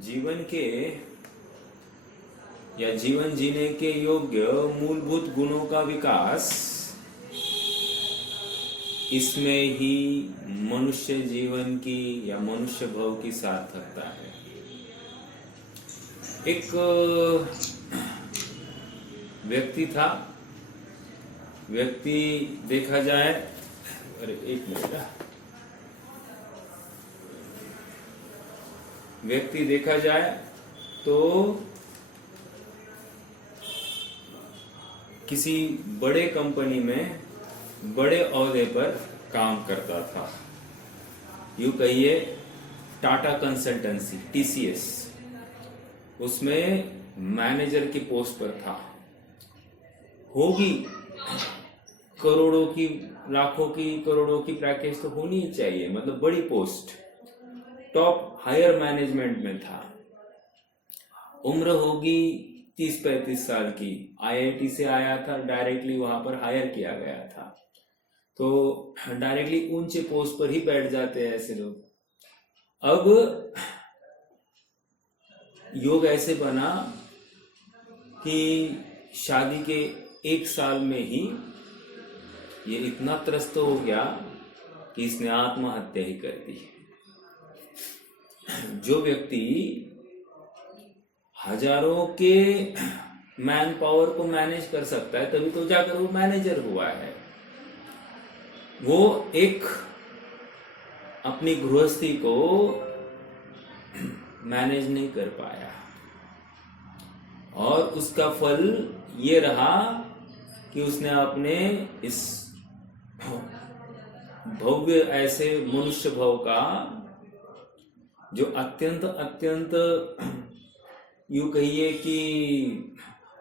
जीवन के या जीवन जीने के योग्य मूलभूत गुणों का विकास, इसमें ही मनुष्य जीवन की या मनुष्य भव की सार्थकता है। एक व्यक्ति था, व्यक्ति देखा जाए, अरे एक मिनट, व्यक्ति देखा जाए तो किसी बड़े कंपनी में बड़े ओहदे पर काम करता था। यूं कहिए टाटा कंसल्टेंसी TCS, उसमें मैनेजर की पोस्ट पर था। होगी करोड़ों की, लाखों की, करोड़ों की पैकेज तो होनी ही चाहिए, मतलब बड़ी पोस्ट, टॉप हायर मैनेजमेंट में था। उम्र होगी 30-35 साल की। IIT से आया था, डायरेक्टली वहां पर हायर किया गया था। तो डायरेक्टली ऊंचे पोस्ट पर ही बैठ जाते हैं ऐसे लोग। अब योग ऐसे बना कि शादी के 1 साल में ही ये इतना त्रस्त हो गया कि इसने आत्महत्या ही कर दी। जो व्यक्ति हजारों के मैन पावर को मैनेज कर सकता है, तभी तो जाकर वो मैनेजर हुआ है। वो एक अपनी गृहस्थी को मैनेज नहीं कर पाया, और उसका फल ये रहा कि उसने अपने इस भव्य ऐसे मनुष्य भव का, जो अत्यंत अत्यंत यूं कहिए कि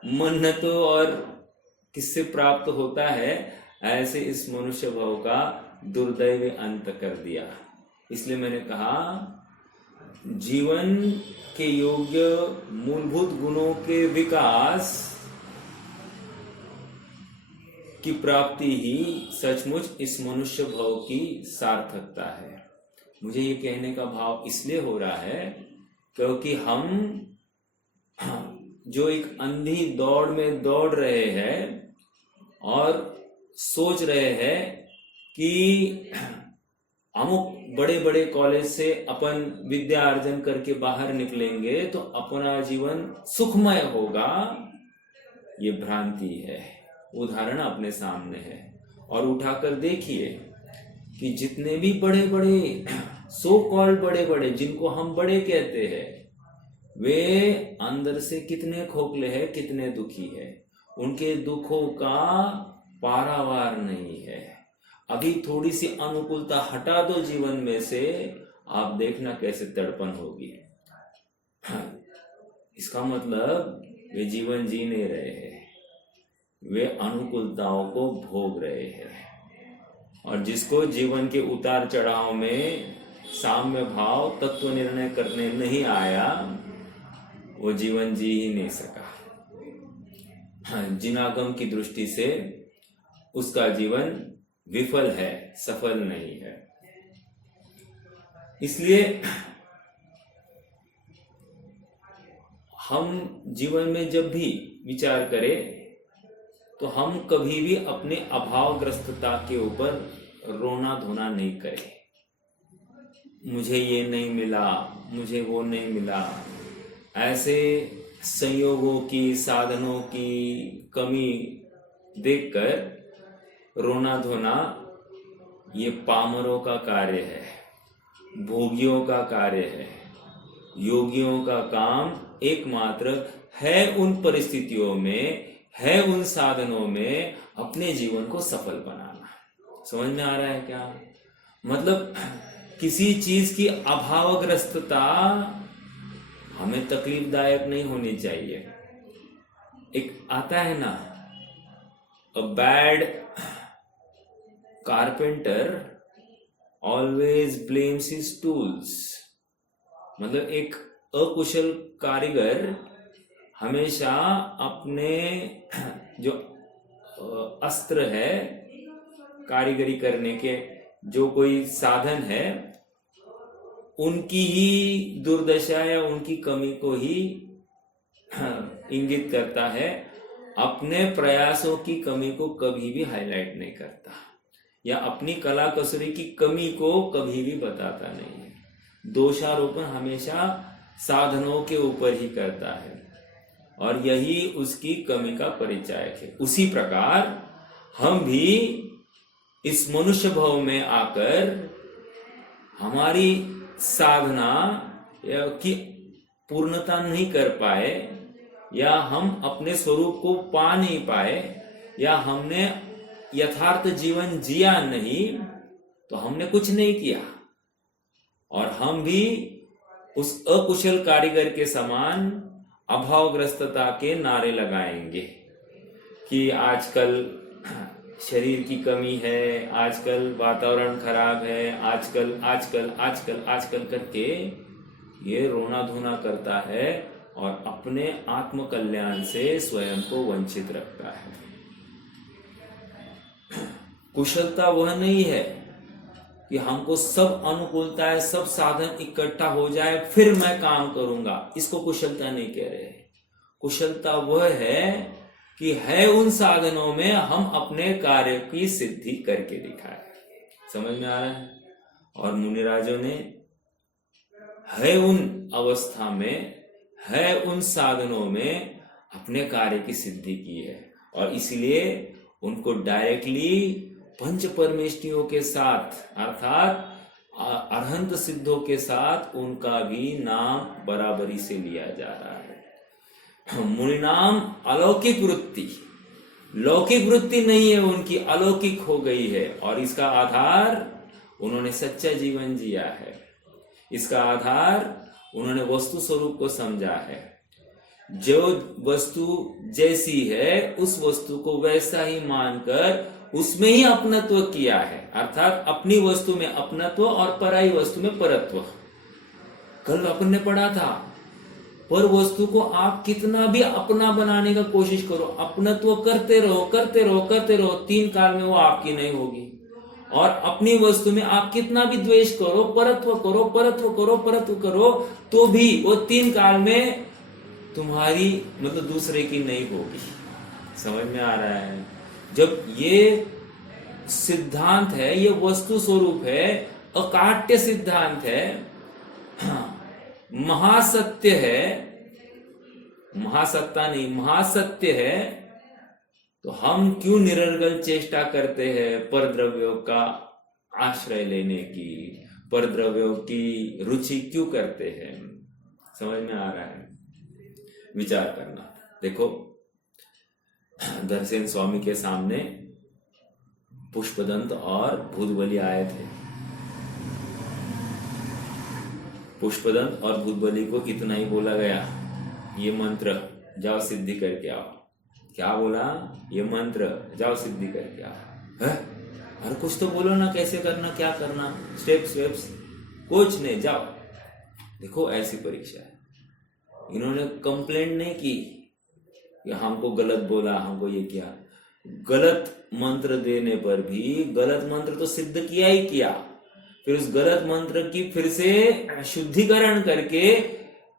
मन्नत और किससे प्राप्त होता है, ऐसे इस मनुष्य भव का दुर्दैव अंत कर दिया। इसलिए मैंने कहा, जीवन के योग्य मूलभूत गुणों के विकास की प्राप्ति ही सचमुच इस मनुष्य भव की सार्थकता है। मुझे ये कहने का भाव इसलिए हो रहा है क्योंकि हम जो एक अंधी दौड़ में दौड़ रहे हैं और सोच रहे हैं कि अमुक बड़े बड़े कॉलेज से अपन विद्या अर्जन करके बाहर निकलेंगे तो अपना जीवन सुखमय होगा, ये भ्रांति है। उदाहरण अपने सामने है, और उठाकर देखिए कि जितने भी बड़े बड़े सो कॉल्ड बड़े बड़े, जिनको हम बड़े कहते हैं, वे अंदर से कितने खोखले हैं, कितने दुखी है। उनके दुखों का पारावार नहीं है। अभी थोड़ी सी अनुकूलता हटा दो जीवन में से, आप देखना कैसे तड़पन होगी। इसका मतलब वे जीवन जी नहीं रहे हैं, वे अनुकूलताओं को भोग रहे हैं। और जिसको जीवन के उतार चढ़ाव में साम्य भाव तत्व निर्णय करने नहीं आया, वो जीवन जी ही नहीं सका। जिनागम की दृष्टि से उसका जीवन विफल है, सफल नहीं है। इसलिए हम जीवन में जब भी विचार करें तो हम कभी भी अपने अभावग्रस्तता के ऊपर रोना धोना नहीं करें। मुझे ये नहीं मिला, मुझे वो नहीं मिला। ऐसे संयोगों की, साधनों की कमी देखकर रोना धोना ये पामरों का कार्य है, भोगियों का कार्य है। योगियों का काम एकमात्र है उन परिस्थितियों में, है उन साधनों में अपने जीवन को सफल बनाना। समझ में आ रहा है क्या? मतलब किसी चीज की अभावग्रस्तता हमें तकलीफदायक नहीं होनी चाहिए। एक आता है ना, a bad carpenter always blames his tools. मतलब एक अकुशल कारीगर हमेशा अपने जो अस्त्र है कारीगरी करने के, जो कोई साधन है, उनकी ही दुर्दशा या उनकी कमी को ही इंगित करता है, अपने प्रयासों की कमी को कभी भी हाईलाइट नहीं करता, या अपनी कला कसौटी की कमी को कभी भी बताता नहीं है। दोषारोपण हमेशा साधनों के ऊपर ही करता है, और यही उसकी कमी का परिचायक है। उसी प्रकार हम भी इस मनुष्य भाव में आकर हमारी साधना की पूर्णता नहीं कर पाए, या हम अपने स्वरूप को पा नहीं पाए, या हमने यथार्थ जीवन जिया नहीं, तो हमने कुछ नहीं किया। और हम भी उस अकुशल कारीगर के समान अभावग्रस्तता के नारे लगाएंगे कि आजकल शरीर की कमी है, आजकल वातावरण खराब है, आजकल आजकल आजकल आजकल करके ये रोना धोना करता है और अपने आत्म कल्याण से स्वयं को वंचित रखता है। कुशलता वह नहीं है कि हमको सब अनुकूलता है, सब साधन इकट्ठा हो जाए फिर मैं काम करूंगा, इसको कुशलता नहीं कह रहे। कुशलता वह है कि है उन साधनों में हम अपने कार्य की सिद्धि करके दिखाए। समझ में आ रहा है? और मुनिराजों ने है उन अवस्था में, है उन साधनों में अपने कार्य की सिद्धि की है, और इसलिए उनको डायरेक्टली पंच परमेष्ठियों के साथ अर्थात अरहंत सिद्धों के साथ उनका भी नाम बराबरी से लिया जा रहा है। मुनि नाम अलौकिक वृत्ति, लौकिक वृत्ति नहीं है उनकी, अलौकिक हो गई है, और इसका आधार उन्होंने सच्चा जीवन जिया है। इसका आधार उन्होंने वस्तु स्वरूप को समझा है। जो वस्तु जैसी है उस वस्तु को वैसा ही मानकर उसमें ही अपनत्व किया है, अर्थात अपनी वस्तु में अपनत्व और पराई वस्तु में परत्व। कल अपन ने पढ़ा था, पर वस्तु को आप कितना भी अपना बनाने का कोशिश करो, अपनत्व करते रहो करते रहो करते रहो, 3 काल में वो आपकी नहीं होगी। और अपनी वस्तु में आप कितना भी द्वेष करो, परत्व करो परत्व करो परत्व करो, तो भी वो 3 काल में तुम्हारी मतलब दूसरे की नहीं होगी। समझ में आ रहा है? जब ये सिद्धांत है, ये वस्तु स्वरूप है, अकाट्य सिद्धांत है, महासत्य है, महासत्ता नहीं महासत्य है, तो हम क्यों निरर्गल चेष्टा करते हैं परद्रव्यों का आश्रय लेने की, परद्रव्यों की रुचि क्यों करते हैं? समझ में आ रहा है? विचार करना। देखो, धरसेन स्वामी के सामने पुष्पदंत और भूतबली आए थे। पुष्पदंत और भूतबली को इतना ही बोला गया, ये मंत्र जाओ सिद्धि करके आओ। क्या बोला? ये मंत्र जाओ सिद्धि करके आओ। है? अरे कुछ तो बोलो ना, कैसे करना, क्या करना, स्टेप्स कुछ नहीं, जाओ। देखो ऐसी परीक्षा है। इन्होंने कंप्लेंट नहीं की कि हमको गलत बोला, हमको ये किया। गलत मंत्र देने पर भी गलत मंत्र तो सिद्ध किया ही किया, फिर उस गलत मंत्र की फिर से शुद्धिकरण करके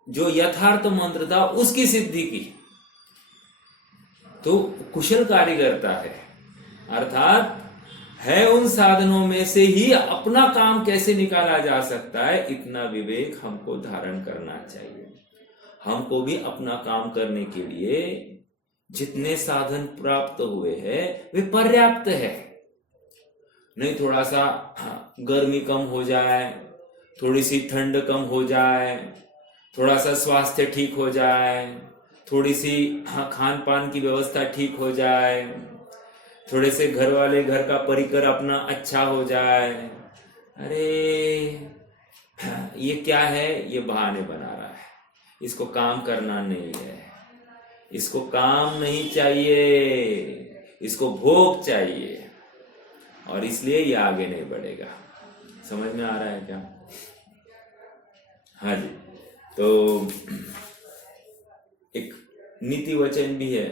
जो यथार्थ मंत्र था उसकी सिद्धि की। तो कुशल कारीगरता है, अर्थात है उन साधनों में से ही अपना काम कैसे निकाला जा सकता है, इतना विवेक हमको धारण करना चाहिए। हमको भी अपना काम करने के लिए जितने साधन प्राप्त हुए हैं वे पर्याप्त है। नहीं थोड़ा सा गर्मी कम हो जाए, थोड़ी सी ठंड कम हो जाए, थोड़ा सा स्वास्थ्य ठीक हो जाए, थोड़ी सी खान पान की व्यवस्था ठीक हो जाए, थोड़े से घर वाले घर का परिकर अपना अच्छा हो जाए, अरे ये क्या है? ये बहाने बना रहा है। इसको काम करना नहीं है, इसको काम नहीं चाहिए, इसको भोग चाहिए, और इसलिए ये आगे नहीं बढ़ेगा। समझ में आ रहा है क्या? हाँ जी। तो एक नीति वचन भी है,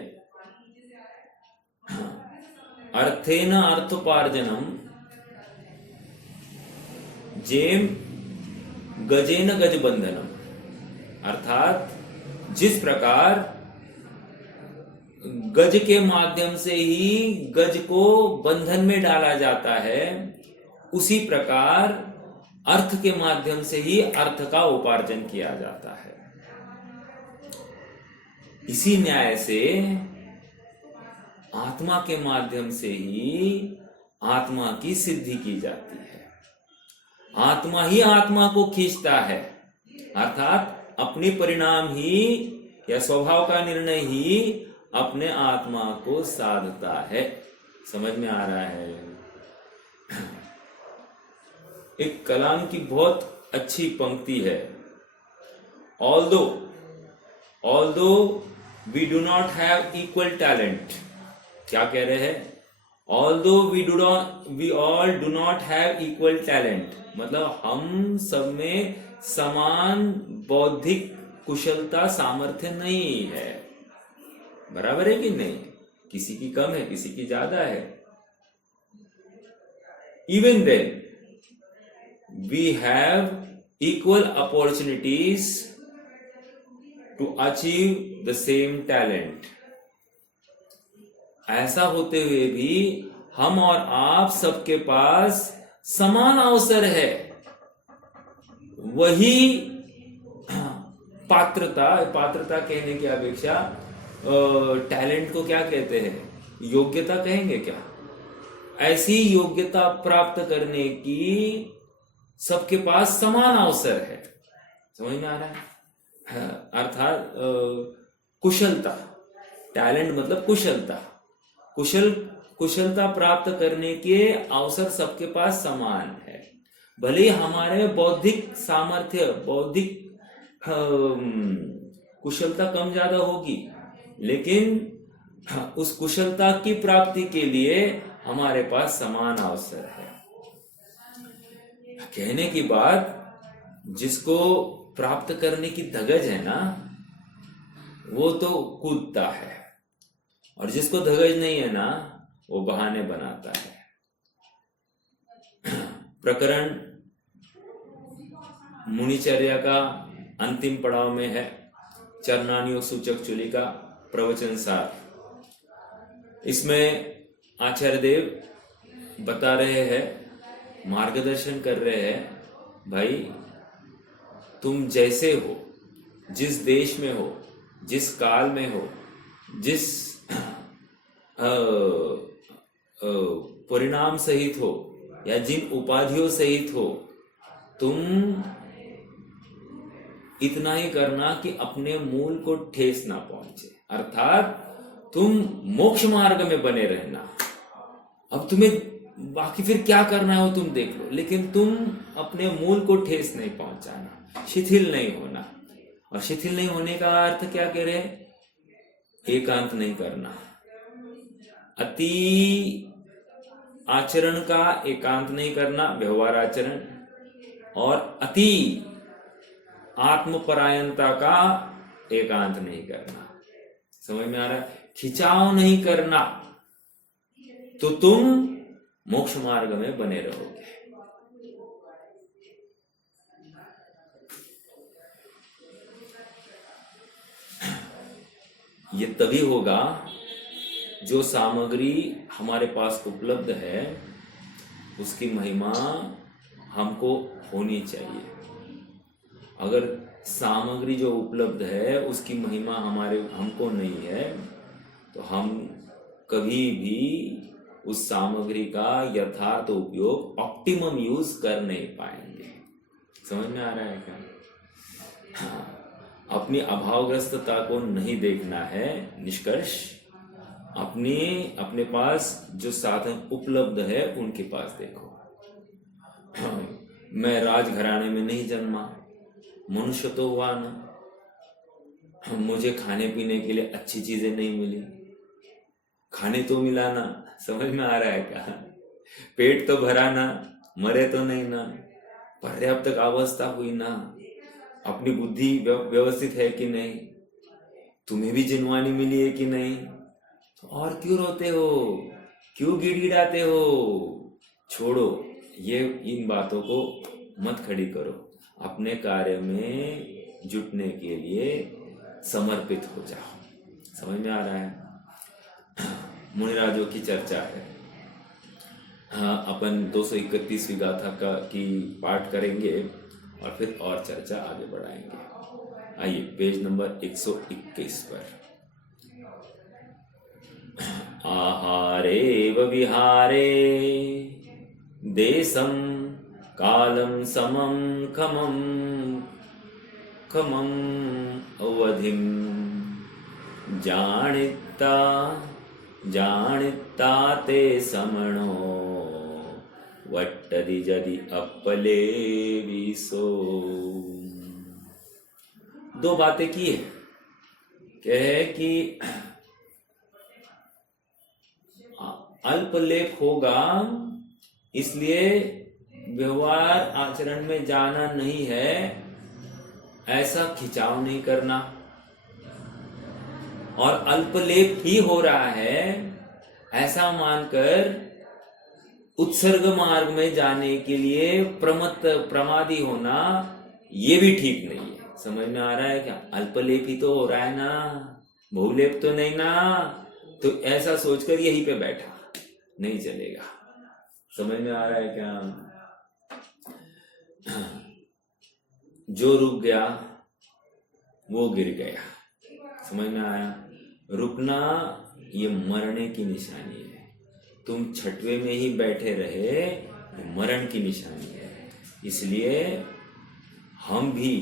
अर्थेन अर्थोपार्जनम जेम गजेन गज बंधनम, अर्थात जिस प्रकार गज के माध्यम से ही गज को बंधन में डाला जाता है, उसी प्रकार अर्थ के माध्यम से ही अर्थ का उपार्जन किया जाता है। इसी न्याय से आत्मा के माध्यम से ही आत्मा की सिद्धि की जाती है। आत्मा ही आत्मा को खींचता है, अर्थात अपनी परिणाम ही या स्वभाव का निर्णय ही अपने आत्मा को साधता है। समझ में आ रहा है? एक कलाम की बहुत अच्छी पंक्ति है, although we do not have equal talent. क्या कह रहे हैं? Although we all do not have equal talent, मतलब हम सब में समान बौद्धिक कुशलता सामर्थ्य नहीं है। बराबर है कि नहीं? किसी की कम है, किसी की ज्यादा है। Even then we have equal opportunities to achieve the same talent. ऐसा होते हुए भी हम और आप सबके पास समान अवसर है। वही पात्रता कहने की अपेक्षा टैलेंट को क्या कहते हैं? योग्यता कहेंगे क्या? ऐसी योग्यता प्राप्त करने की सबके पास समान अवसर है। समझ में आ रहा है? अर्थात कुशलता, टैलेंट मतलब कुशलता, कुशलता प्राप्त करने के अवसर सबके पास समान है। भले ही हमारे बौद्धिक सामर्थ्य, बौद्धिक कुशलता कम ज्यादा होगी, लेकिन उस कुशलता की प्राप्ति के लिए हमारे पास समान अवसर है। कहने की बात, जिसको प्राप्त करने की धगज है ना, वो तो कूदता है, और जिसको धगज नहीं है ना, वो बहाने बनाता है। प्रकरण मुनिचर्या का अंतिम पड़ाव में है, चरणानुयोग सूचक चूली का प्रवचन सार। इसमें आचार्य देव बता रहे हैं, मार्गदर्शन कर रहे हैं, भाई तुम जैसे हो, जिस देश में हो, जिस काल में हो, जिस परिणाम सहित हो या जिन उपाधियों सहित हो, तुम इतना ही करना कि अपने मूल को ठेस ना पहुंचे, अर्थात तुम मोक्ष मार्ग में बने रहना। अब तुम्हें बाकी फिर क्या करना है वो तुम देख लो, लेकिन तुम अपने मूल को ठेस नहीं पहुंचाना, शिथिल नहीं होना। और शिथिल नहीं होने का अर्थ क्या कह रहे? एकांत नहीं करना, अति आचरण का एकांत नहीं करना, व्यवहार आचरण, और अति आत्मपरायणता का एकांत नहीं करना। समझ में आ रहा है? खिंचाव नहीं करना, तो तुम मोक्ष मार्ग में बने रहोगे। ये तभी होगा जो सामग्री हमारे पास उपलब्ध है, उसकी महिमा हमको होनी चाहिए। अगर सामग्री जो उपलब्ध है उसकी महिमा हमको नहीं है, तो हम कभी भी उस सामग्री का यथार्थ उपयोग, ऑप्टिमम यूज कर नहीं पाएंगे। समझ में आ रहा है क्या? हाँ, अपनी अभावग्रस्तता को नहीं देखना है। निष्कर्ष, अपने पास जो साधन उपलब्ध है उनके पास देखो। मैं राजघराने में नहीं जन्मा, मनुष्य तो हुआ ना, मुझे खाने पीने के लिए अच्छी चीजें नहीं मिली, खाने तो मिला ना। समझ में आ रहा है क्या? पेट तो भरा ना, मरे तो नहीं ना, पर्याप्त अवस्था हुई ना, अपनी बुद्धि व्यवस्थित है कि नहीं, तुम्हें भी जिनवानी मिली है कि नहीं, तो और क्यों रोते हो, क्यों गिड़गिड़ाते हो? छोड़ो, ये इन बातों को मत खड़ी करो। अपने कार्य में जुटने के लिए समर्पित हो जाओ। समझ में आ रहा है? मुनिराजों की चर्चा है। अपन 231वीं गाथा की पाठ करेंगे और फिर और चर्चा आगे बढ़ाएंगे। आइए पेज नंबर 121 पर। आहारेव विहारे देशं कालं समं खमं अवधिं जानिता ते समणो वट्टदि जदि अपले विसो। दो बातें की है। क्या है कि अल्पलेप होगा, इसलिए व्यवहार आचरण में जाना नहीं है, ऐसा खिंचाव नहीं करना। और अल्पलेप ही हो रहा है ऐसा मानकर उत्सर्ग मार्ग में जाने के लिए प्रमादी होना, ये भी ठीक नहीं है। समझ में आ रहा है क्या? अल्पलेप ही तो हो रहा है ना, बहुलेप तो नहीं ना। तो ऐसा सोचकर यहीं पे बैठा नहीं चलेगा। समझ में आ रहा है क्या? जो रुक गया वो गिर गया। समझ में आया? रुकना ये मरने की निशानी है। तुम छठवे में ही बैठे रहे, ये मरण की निशानी है। इसलिए हम भी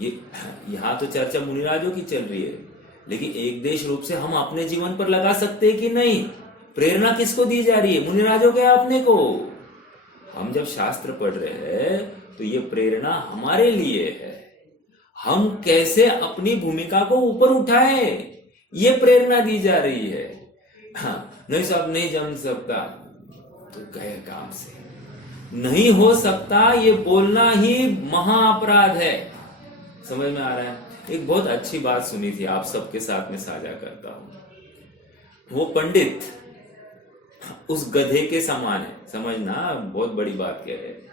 यहाँ तो चर्चा मुनिराजों की चल रही है, लेकिन एक देश रूप से हम अपने जीवन पर लगा सकते हैं कि नहीं? प्रेरणा किसको दी जा रही है? मुनिराजों के अपने को। हम जब शास्त्र पढ़ रहे हैं तो ये प्रेरणा हमारे लिए है। हम कैसे अपनी भूमिका को ऊपर उठाए, ये प्रेरणा दी जा रही है। हाँ, नहीं सब नहीं जम सकता तो गए काम से। नहीं हो सकता ये बोलना ही महाअपराध है। समझ में आ रहा है? एक बहुत अच्छी बात सुनी थी, आप सबके साथ में साझा करता हूं। वो पंडित उस गधे के समान है। समझना, बहुत बड़ी बात कह रहे हैं।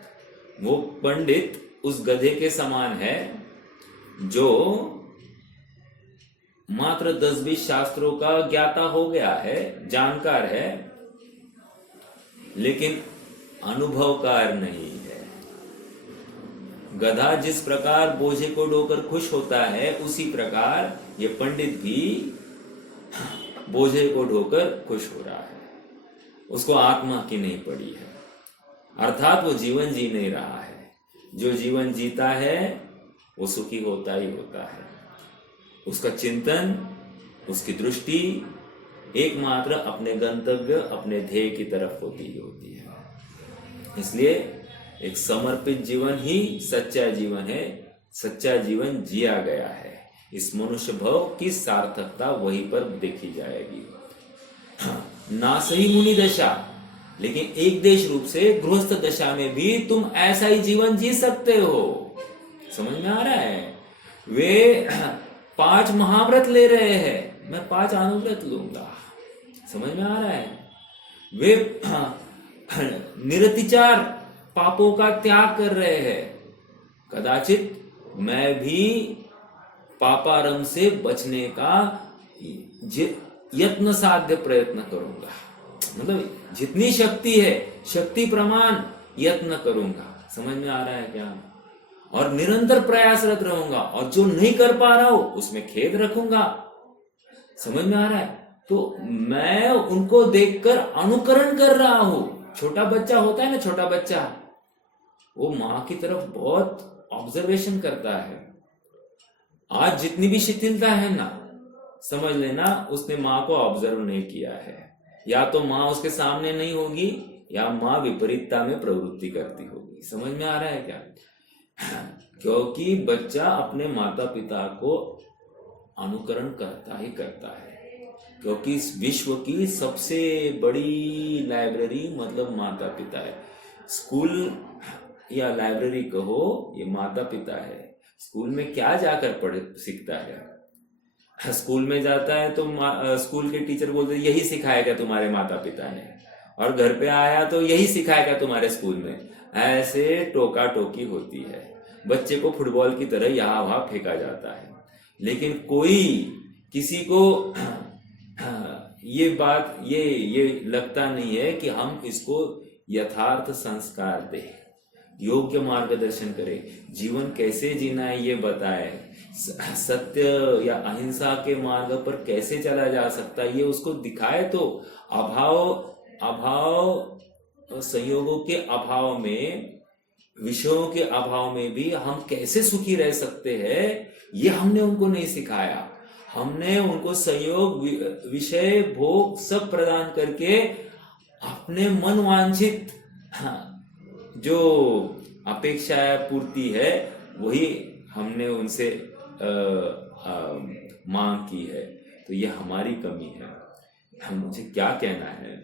वो पंडित उस गधे के समान है जो मात्र 10-20 शास्त्रों का ज्ञाता हो गया है, जानकार है, लेकिन अनुभवकार नहीं है। गधा जिस प्रकार बोझे को ढोकर खुश होता है, उसी प्रकार ये पंडित भी बोझे को ढोकर खुश हो रहा है। उसको आत्मा की नहीं पड़ी है, अर्थात वो जीवन जी नहीं रहा है। जो जीवन जीता है वो सुखी होता ही होता है। उसका चिंतन, उसकी दृष्टि एकमात्र अपने गंतव्य, अपने ध्येय की तरफ होती ही होती है। इसलिए एक समर्पित जीवन ही सच्चा जीवन है। सच्चा जीवन जिया गया है। इस मनुष्य भव की सार्थकता वहीं पर देखी जाएगी। ना सही मुनि दशा, लेकिन एक देश रूप से गृहस्थ दशा में भी तुम ऐसा ही जीवन जी सकते हो। समझ में आ रहा है? वे 5 महाव्रत ले रहे हैं, मैं 5 अनुव्रत लूंगा। समझ में आ रहा है? वे निरतिचार पापों का त्याग कर रहे हैं। कदाचित मैं भी पापारम से बचने का यत्न साध्य प्रयत्न करूंगा। मतलब जितनी शक्ति है, शक्ति प्रमाण यत्न करूंगा। समझ में आ रहा है क्या? और निरंतर प्रयासरत रहूंगा, और जो नहीं कर पा रहा हूं उसमें खेद रखूंगा। समझ में आ रहा है? तो मैं उनको देखकर अनुकरण कर रहा हूं। छोटा बच्चा होता है ना, छोटा बच्चा, वो माँ की तरफ बहुत ऑब्जर्वेशन करता है। आज जितनी भी शिथिलता है ना, समझ लेना उसने माँ को ऑब्जर्व नहीं किया है। या तो माँ उसके सामने नहीं होगी, या माँ विपरीतता में प्रवृत्ति करती होगी। समझ में आ रहा है क्या? क्योंकि बच्चा अपने माता पिता को अनुकरण करता ही करता है। क्योंकि इस विश्व की सबसे बड़ी लाइब्रेरी मतलब माता पिता है। स्कूल या लाइब्रेरी कहो, ये माता पिता है। स्कूल में क्या जाकर पढ़ सीखता है? स्कूल में जाता है तो स्कूल के टीचर बोलते यही सिखाएगा तुम्हारे माता पिता ने, और घर पे आया तो यही सिखाएगा तुम्हारे स्कूल में। ऐसे टोका टोकी होती है। बच्चे को फुटबॉल की तरह यहाँ वहां फेंका जाता है। लेकिन कोई किसी को ये बात ये लगता नहीं है कि हम इसको यथार्थ संस्कार दें, योग्य मार्गदर्शन करें, जीवन कैसे जीना है ये बताए, सत्य या अहिंसा के मार्ग पर कैसे चला जा सकता है ये उसको दिखाए। तो अभाव संयोगों के अभाव में, विषयों के अभाव में भी हम कैसे सुखी रह सकते हैं ये हमने उनको नहीं सिखाया। हमने उनको संयोग, विषय, भोग सब प्रदान करके अपने मन वांछित जो अपेक्षा है, पूर्ति है, वही हमने उनसे मांग की है। तो ये हमारी कमी है। मुझे क्या कहना है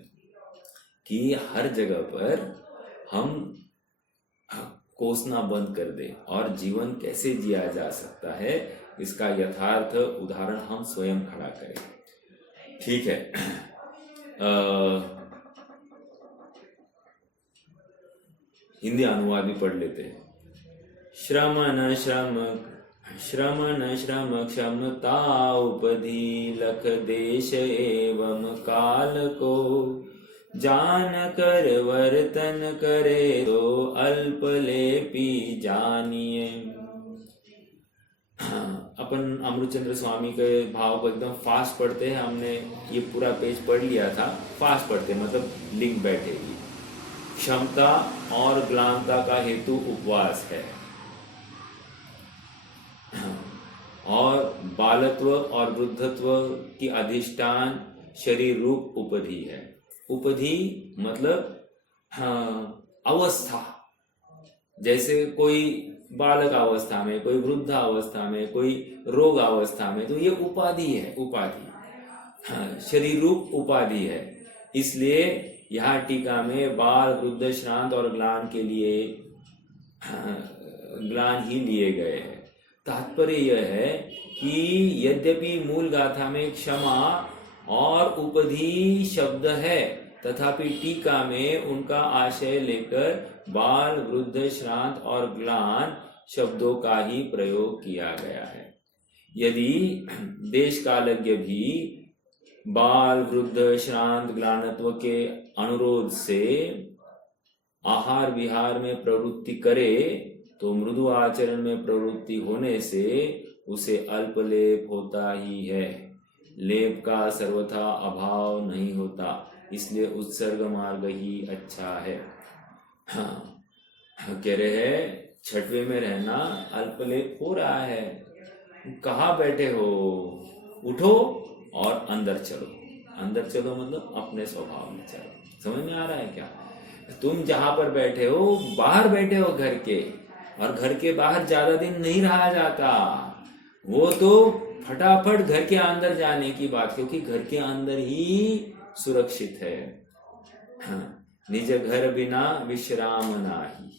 कि हर जगह पर हम कोसना बंद कर दे और जीवन कैसे जिया जा सकता है इसका यथार्थ उदाहरण हम स्वयं खड़ा करें। ठीक है, हिंदी अनुवाद भी पढ़ लेते हैं। श्रम न श्रम क्षमता उपधि लख देश एवं काल को, जान कर वर्तन करे तो अल्पलेपी जानिए। अपन अमृतचंद्र स्वामी के भाव को एकदम फास्ट पढ़ते हैं। हमने ये पूरा पेज पढ़ लिया था। फास्ट पढ़ते मतलब लिंक बैठेगी। क्षमता और ग्लानता का हेतु उपवास है, और बालत्व और वृद्धत्व की अधिष्ठान शरीर रूप उपधि है। उपधि मतलब अवस्था, जैसे कोई बालक अवस्था में, कोई वृद्ध अवस्था में, कोई रोग अवस्था में, तो ये उपाधि है। उपाधि शरीर रूप उपाधि है। इसलिए यहाँ टीका में बाल, वृद्ध, श्रांत और ग्लान के लिए ग्लान ही लिए गए हैं। तात्पर्य यह है कि यद्यपि मूल गाथा में क्षमा और उपधि शब्द है, तथापि टीका में उनका आशय लेकर बाल, वृद्ध, श्रांत और ग्लान शब्दों का ही प्रयोग किया गया है। यदि देश कालज्ञ भी बाल, वृद्ध, श्रांत, ग्लानत्व के अनुरोध से आहार विहार में प्रवृत्ति करे तो मृदु आचरण में प्रवृत्ति होने से उसे अल्पलेप होता ही है। लेप का सर्वथा अभाव नहीं होता, इसलिए उत्सर्ग मार्ग ही अच्छा है। कह रहे हैं छठवें में रहना अल्पलेप हो रहा है। कहाँ बैठे हो? उठो और अंदर चलो। अंदर चलो मतलब अपने स्वभाव में चलो। समझ में आ रहा है क्या? तुम जहां पर बैठे हो, बाहर बैठे हो घर के, और घर के बाहर ज्यादा दिन नहीं रहा जाता। वो तो फटाफट घर के अंदर जाने की बात, क्योंकि घर के अंदर ही सुरक्षित है। निज घर बिना विश्राम नाही।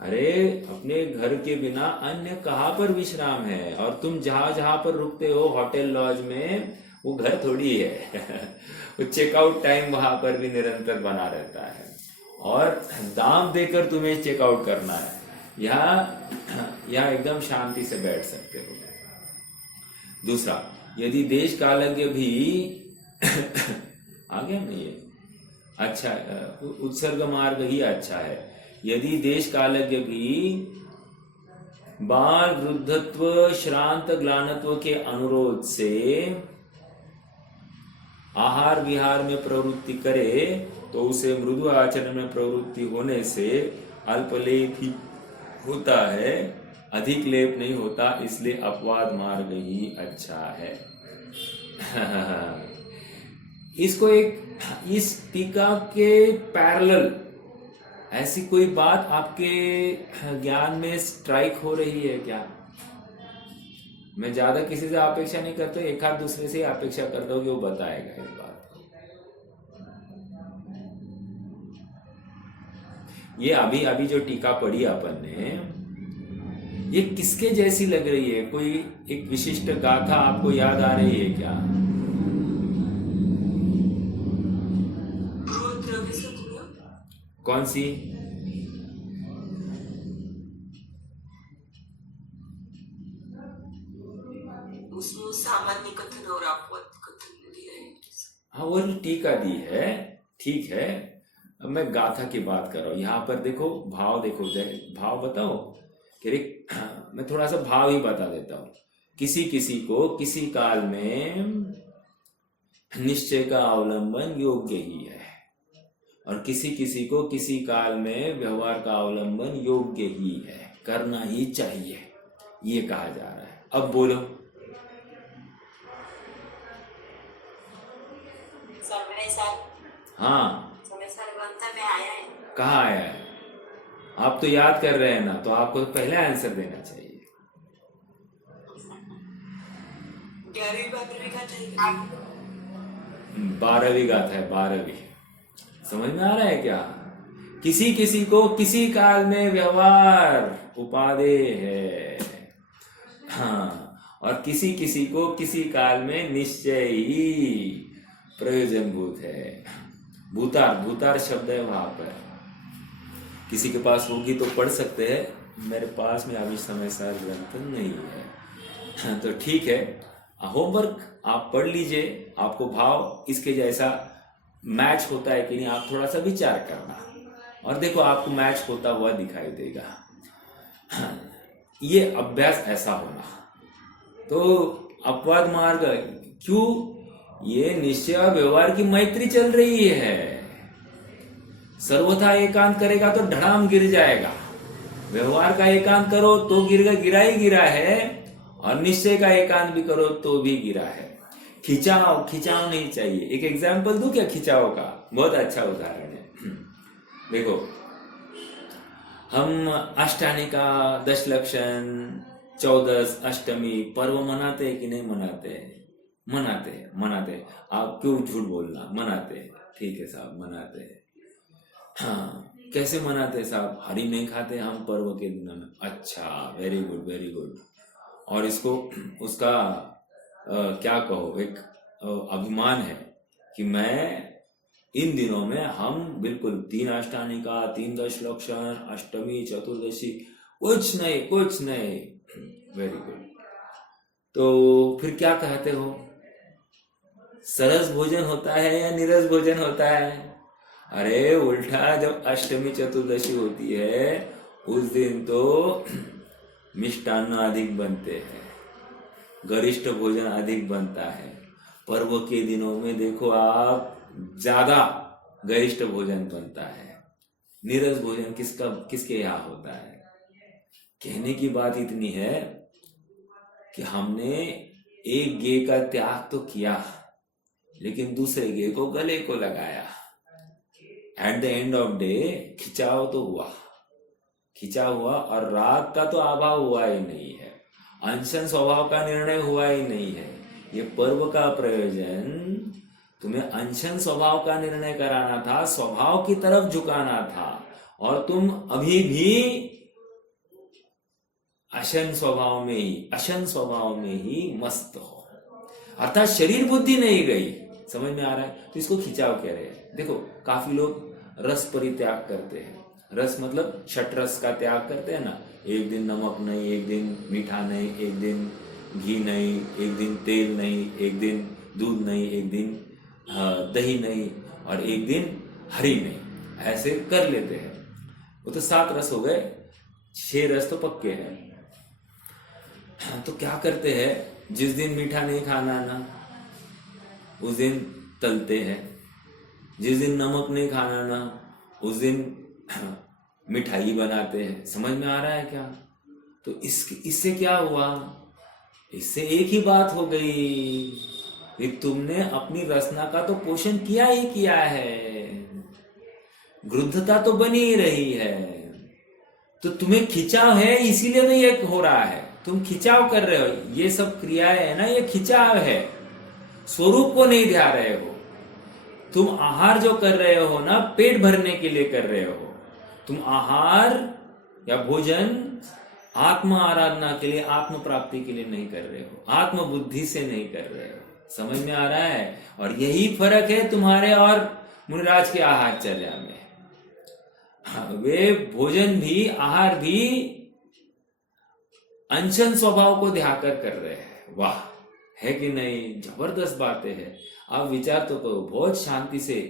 अरे अपने घर के बिना अन्य कहाँ पर विश्राम है? और तुम जहां जहां पर रुकते हो होटल लॉज में, वो घर थोड़ी है। वो चेकआउट टाइम वहां पर भी निरंतर बना रहता है, और दाम देकर तुम्हें चेकआउट करना है। यहाँ एकदम शांति से बैठ सकते हो। दूसरा, यदि देश कालज्ञ भी आ गया नहीं है, अच्छा, उत्सर्ग मार्ग ही अच्छा है। यदि देश कालज्ञ भी बाल, वृद्धत्व, श्रांत, ग्लानत्व के अनुरोध से आहार विहार में प्रवृत्ति करे तो उसे मृदु आचरण में प्रवृत्ति होने से अल्पलेप ही होता है, अधिक लेप नहीं होता। इसलिए अपवाद मार्ग ही अच्छा है। इसको इस टीका के पैरेलल ऐसी कोई बात आपके ज्ञान में स्ट्राइक हो रही है क्या? मैं ज्यादा किसी से अपेक्षा नहीं करता, एक आध दूसरे से अपेक्षा करता हूं कि वो बताएगा इस बात को। ये अभी जो टीका पढ़ी अपन ने, ये किसके जैसी लग रही है? कोई एक विशिष्ट गाथा आपको याद आ रही है क्या? कौन सी? उसमें सामान्य कथन और अपवाद कथन दिया है। हाँ वो टीका दी है, ठीक है। अब मैं गाथा की बात कर रहा हूँ। यहाँ पर देखो भाव, देखो भाव बताओ कि मैं थोड़ा सा भाव ही बता देता हूँ। किसी किसी को किसी काल में निश्चय का अवलंबन योग्य ही है, और किसी किसी को किसी काल में व्यवहार का अवलंबन योग्य ही है, करना ही चाहिए, ये कहा जा रहा है। अब बोलो। हाँ, में आया है। कहाँ आया है? आप तो याद कर रहे हैं ना, तो आपको पहले आंसर देना चाहिए। 11वीं का चाहिए। 12वीं गाथा है, 12वीं। समझ में आ रहा है क्या? किसी किसी को किसी काल में व्यवहार उपादेय है, हाँ, और किसी किसी को किसी काल में निश्चय ही प्रयोजनभूत है। भूतार, भूतार शब्द है वहां पर। किसी के पास होगी तो पढ़ सकते हैं, मेरे पास में अभी समय सार ग्रंथ नहीं है। तो ठीक है, होमवर्क आप पढ़ लीजिए, आपको भाव इसके जैसा मैच होता है कि नहीं आप थोड़ा सा विचार करना, और देखो आपको मैच होता हुआ दिखाई देगा। ये अभ्यास ऐसा होना। तो अपवाद मार्ग क्यों? ये निश्चय और व्यवहार की मैत्री चल रही है। सर्वथा एकांत करेगा तो धड़ाम गिर जाएगा, व्यवहार का एकांत करो तो गिरा ही गिरा है, और निश्चय का एकांत भी करो तो भी गिरा है। खिंचाव नहीं चाहिए। एक एग्जाम्पल दूं क्या खिंचाव का? बहुत अच्छा उदाहरण है। देखो, हम अष्टानिका, दशलक्षण, 14 अष्टमी पर्व मनाते हैं कि नहीं मनाते? मनाते। आप क्यों झूठ बोलना? मनाते। ठीक है साहब, मनाते हैं। हाँ, कैसे मनाते साहब? हरी नहीं खाते हम पर्व के दिनों में। अच्छा, वेरी गुड। और इसको उसका क्या कहो, एक अभिमान है कि मैं इन दिनों में हम बिल्कुल 3 अष्टानिका, 3 दशलक्षण, अष्टमी, चतुर्दशी, कुछ नहीं। Very good. तो फिर क्या कहते हो? सरस भोजन होता है या नीरस भोजन होता है? अरे उल्टा, जब अष्टमी चतुर्दशी होती है उस दिन तो मिष्टान्न अधिक बनते हैं, गरिष्ठ भोजन अधिक बनता है। पर्व के दिनों में देखो आप, ज्यादा गरिष्ठ भोजन बनता है। नीरस भोजन किसके यहाँ होता है? कहने की बात इतनी है कि हमने एक गे का त्याग तो किया, लेकिन दूसरे गे को गले को लगाया। At the end of day खिंचाव तो हुआ, और राग का तो अभाव हुआ ही नहीं है, अनशन स्वभाव का निर्णय हुआ ही नहीं है। ये पर्व का प्रयोजन तुम्हें अनशन स्वभाव का निर्णय कराना था, स्वभाव की तरफ झुकाना था, और तुम अभी भी अशन स्वभाव में ही मस्त हो, अर्थात शरीर बुद्धि नहीं गई। समझ में आ रहा है? तो इसको खिंचाव कह रहे हैं। देखो, काफी लोग रस परित्याग करते हैं। रस मतलब छठ रस का त्याग करते हैं ना। एक दिन नमक नहीं, एक दिन मीठा नहीं, एक दिन घी नहीं, एक दिन तेल नहीं, एक दिन दूध नहीं, एक दिन दही नहीं, और एक दिन हरी नहीं, ऐसे कर लेते हैं। वो तो 7 रस हो गए, 6 रस तो पक्के हैं। तो क्या करते हैं, जिस दिन मीठा नहीं खाना ना उस दिन तलते हैं, जिस दिन नमक नहीं खाना ना उस दिन मिठाई बनाते हैं। समझ में आ रहा है क्या? तो इससे क्या हुआ? इससे एक ही बात हो गई कि तुमने अपनी रचना का तो पोषण किया ही किया है, गृद्धता तो बनी ही रही है। तो तुम्हें खिंचाव है, इसीलिए तो ये हो रहा है। तुम खिंचाव कर रहे हो, ये सब क्रियाएं है ना, ये खिंचाव है, स्वरूप को नहीं ध्यान रहे हो। तुम आहार जो कर रहे हो ना, पेट भरने के लिए कर रहे हो। तुम आहार या भोजन आत्म आराधना के लिए, आत्म प्राप्ति के लिए नहीं कर रहे हो, आत्म बुद्धि से नहीं कर रहे हो। समझ में आ रहा है? और यही फर्क है तुम्हारे और मुनिराज के आहारचर्या में। वे भोजन भी, आहार भी अनशन स्वभाव को ध्याकर कर रहे हैं। वाह, है कि नहीं? जबरदस्त बातें हैं। आप विचार तो करो, बहुत शांति से।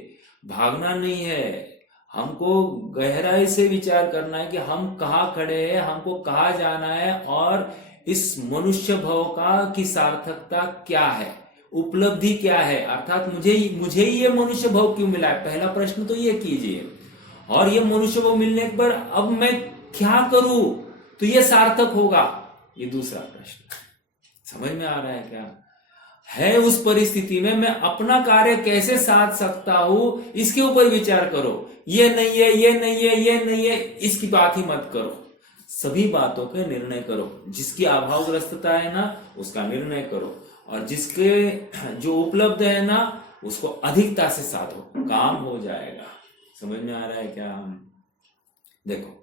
भागना नहीं है, हमको गहराई से विचार करना है कि हम कहाँ खड़े हैं, हमको कहाँ जाना है, और इस मनुष्य भव का की सार्थकता क्या है, उपलब्धि क्या है, अर्थात मुझे ये मनुष्य भव क्यों मिला है। पहला प्रश्न तो ये कीजिए। और ये मनुष्य भव मिलने के बाद अब मैं क्या करूं तो ये सार्थक होगा, ये दूसरा प्रश्न। समझ में आ रहा है क्या? है उस परिस्थिति में मैं अपना कार्य कैसे साध सकता हूं, इसके ऊपर विचार करो। ये नहीं है, ये नहीं है, ये नहीं है, इसकी बात ही मत करो। सभी बातों के निर्णय करो। जिसकी अभावग्रस्तता है ना, उसका निर्णय करो, और जिसके जो उपलब्ध है ना, उसको अधिकता से साधो, काम हो जाएगा। समझ में आ रहा है क्या? देखो,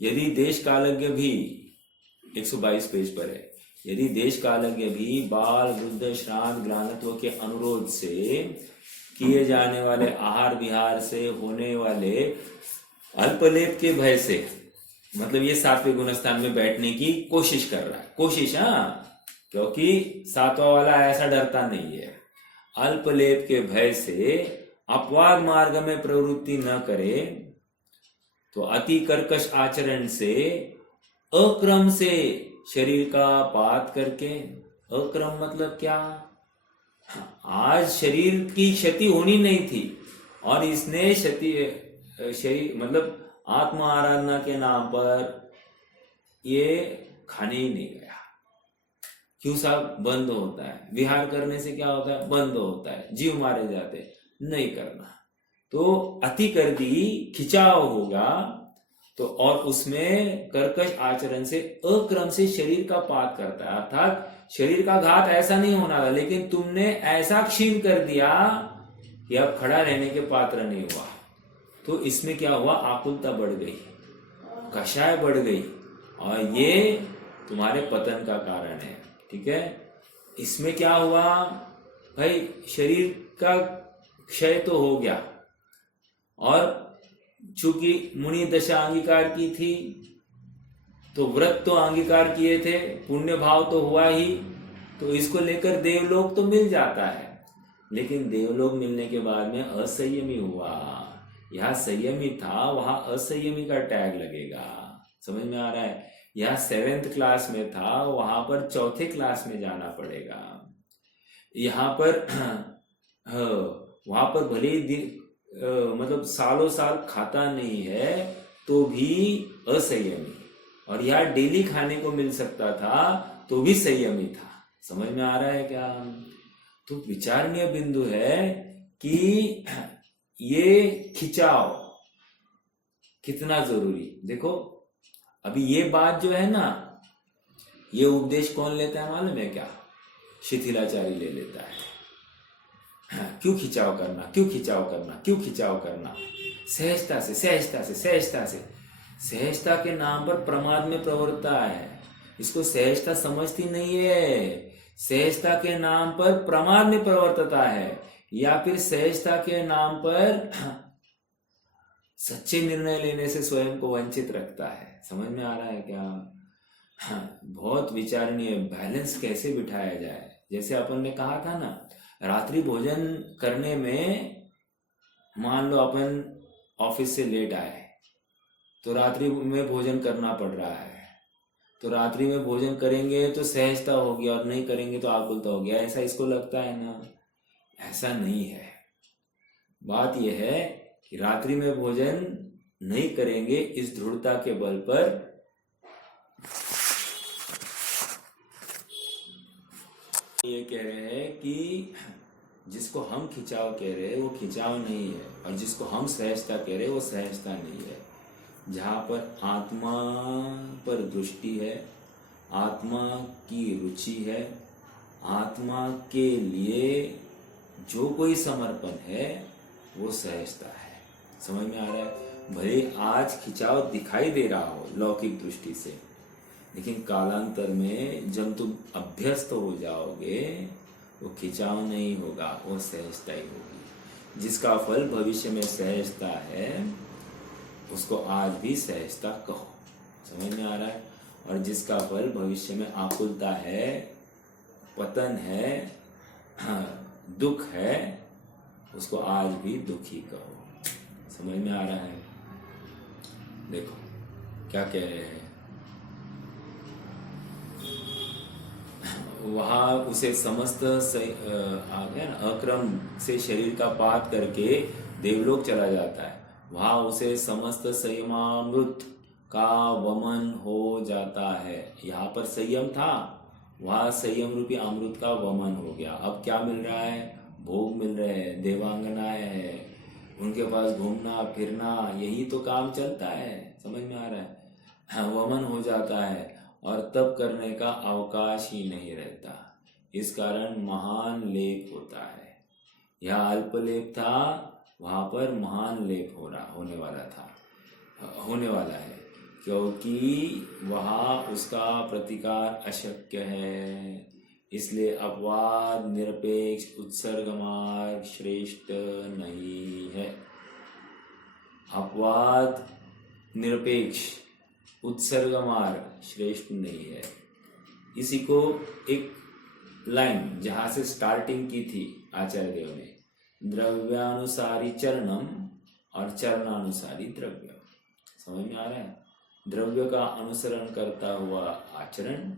यदि देश कालज्ञ भी 122 पेज पर है, यदि देश कालज्ञ भी बाल वृद्ध श्राद्ध ग्लानत्व के अनुरोध से किए जाने वाले आहार विहार से होने वाले अल्पलेप के भय से, मतलब ये सातवें गुणस्थान में बैठने की कोशिश कर रहा है। कोशिश, क्योंकि सातवां वाला ऐसा डरता नहीं है। अल्पलेप के भय से अपवाद मार्ग में प्रवृत्ति न करे, तो अति कर्कश आचरण से, अक्रम से शरीर का पात करके। अक्रम मतलब क्या? आज शरीर की क्षति होनी नहीं थी, और इसने शरीर मतलब आत्मा आराधना के नाम पर ये खाने ही नहीं गया। क्यों साहब? बंद होता है। विहार करने से क्या होता है? बंद होता है, जीव मारे जाते। नहीं करना। तो अति कर दी, खिंचाव होगा तो, और उसमें कर्कश आचरण से, अक्रम से शरीर का पात करता है, अर्थात शरीर का घात ऐसा नहीं होना था, लेकिन तुमने ऐसा क्षीण कर दिया कि अब खड़ा रहने के पात्र नहीं हुआ। तो इसमें क्या हुआ? आकुलता बढ़ गई, कषाय बढ़ गई, और ये तुम्हारे पतन का कारण है। ठीक है? इसमें क्या हुआ भाई? शरीर का क्षय तो हो गया, और चूंकि मुनि दशा अंगीकार की थी, तो व्रत तो अंगीकार किए थे, पुण्य भाव तो हुआ ही, तो इसको लेकर देवलोक तो मिल जाता है। लेकिन देवलोक मिलने के बाद में असंयमी हुआ। यहाँ संयमी था, वहां असंयमी का टैग लगेगा। समझ में आ रहा है? यहाँ 7th क्लास में था, वहां पर 4थे क्लास में जाना पड़ेगा। यहाँ पर वहां पर भले ही मतलब सालों साल खाता नहीं है तो भी असंयमी, और यहाँ डेली खाने को मिल सकता था तो भी संयमी था। समझ में आ रहा है क्या? तो विचारणीय बिंदु है कि ये खिंचाव कितना जरूरी। देखो, अभी ये बात जो है ना, ये उपदेश कौन लेता है मालूम है क्या? शिथिलाचारी ले लेता है। क्यों खिंचाव करना, क्यों खिंचाव करना, क्यों खिंचाव करना? सहजता से, सहजता से, सहजता से। सहजता के नाम पर प्रमाद में प्रवृत्ता है। इसको सहजता समझती नहीं है। सहजता के नाम पर प्रमाद में प्रवर्तता है, या फिर सहजता के नाम पर सच्चे निर्णय लेने से स्वयं को वंचित रखता है। समझ में आ रहा है क्या? बहुत विचारणीय। बैलेंस कैसे बिठाया जाए? जैसे अपन ने कहा था ना, रात्रि भोजन करने में, मान लो अपन ऑफिस से लेट आए, तो रात्रि में भोजन करना पड़ रहा है, तो रात्रि में भोजन करेंगे तो सहजता होगी, और नहीं करेंगे तो आकुलता होगी। ऐसा इसको लगता है ना? ऐसा नहीं है। बात यह है कि रात्रि में भोजन नहीं करेंगे इस दृढ़ता के बल पर ये कह रहे हैं कि जिसको हम खिंचाव कह रहे हैं वो खिंचाव नहीं है, और जिसको हम सहजता कह रहे हैं वो सहजता नहीं है। जहाँ पर आत्मा पर दृष्टि है, आत्मा की रुचि है, आत्मा के लिए जो कोई समर्पण है, वो सहजता है। समझ में आ रहा है? भले आज खिंचाव दिखाई दे रहा हो लौकिक दृष्टि से, लेकिन कालांतर में जब तुम अभ्यस्त हो जाओगे, वो खिंचाव नहीं होगा, वो सहजता ही होगी। जिसका फल भविष्य में सहजता है, उसको आज भी सहजता कहो। समझ में आ रहा है? और जिसका फल भविष्य में आकुलता है, पतन है, दुख है, उसको आज भी दुखी कहो। समझ में आ रहा है? देखो क्या कह रहे हैं, वहां उसे समस्त आ गया ना, अक्रम से शरीर का पात करके देवलोक चला जाता है। वहां उसे समस्त संयमामृत का वमन हो जाता है। यहाँ पर संयम था, वहां संयम रूपी अमृत का वमन हो गया। अब क्या मिल रहा है? भोग मिल रहे हैं, देवांगनाएं हैं, उनके पास घूमना फिरना, यही तो काम चलता है। समझ में आ रहा है? हाँ, वमन हो जाता है और तब करने का अवकाश ही नहीं रहता। इस कारण महान लेप होता है। यह अल्प लेप था, वहां पर महान लेप होने वाला है, क्योंकि वहां उसका प्रतिकार अशक्य है। इसलिए अपवाद निरपेक्ष उत्सर्ग मार्ग श्रेष्ठ नहीं है। अपवाद निरपेक्ष उत्सर्ग मार्ग श्रेष्ठ नहीं है। इसी को एक लाइन जहां से स्टार्टिंग की थी आचार्य देव ने, द्रव्यानुसारी चरणम और चरणानुसारी द्रव्य। समझ में आ रहा है? द्रव्य का अनुसरण करता हुआ आचरण,